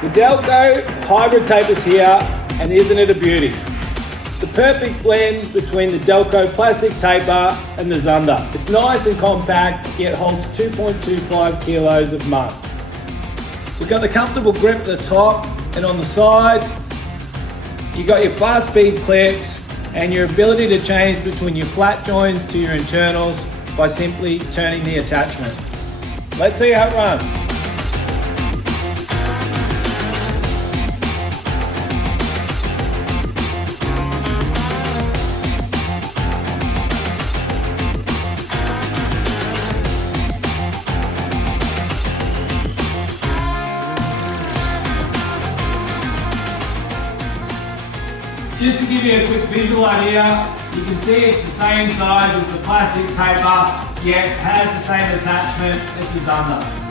The Delko hybrid taper's here, and isn't it a beauty? It's a perfect blend between the Delko plastic taper and the Zunder. It's nice and compact, yet holds 2.25 kilos of mud. We've got the comfortable grip at the top, and on the side, you've got your fast speed clips and your ability to change between your flat joints to your internals by simply turning the attachment. Let's see how it runs. Just to give you a quick visual idea, you can see it's the same size as the plastic taper, yet has the same attachment as the Zunder.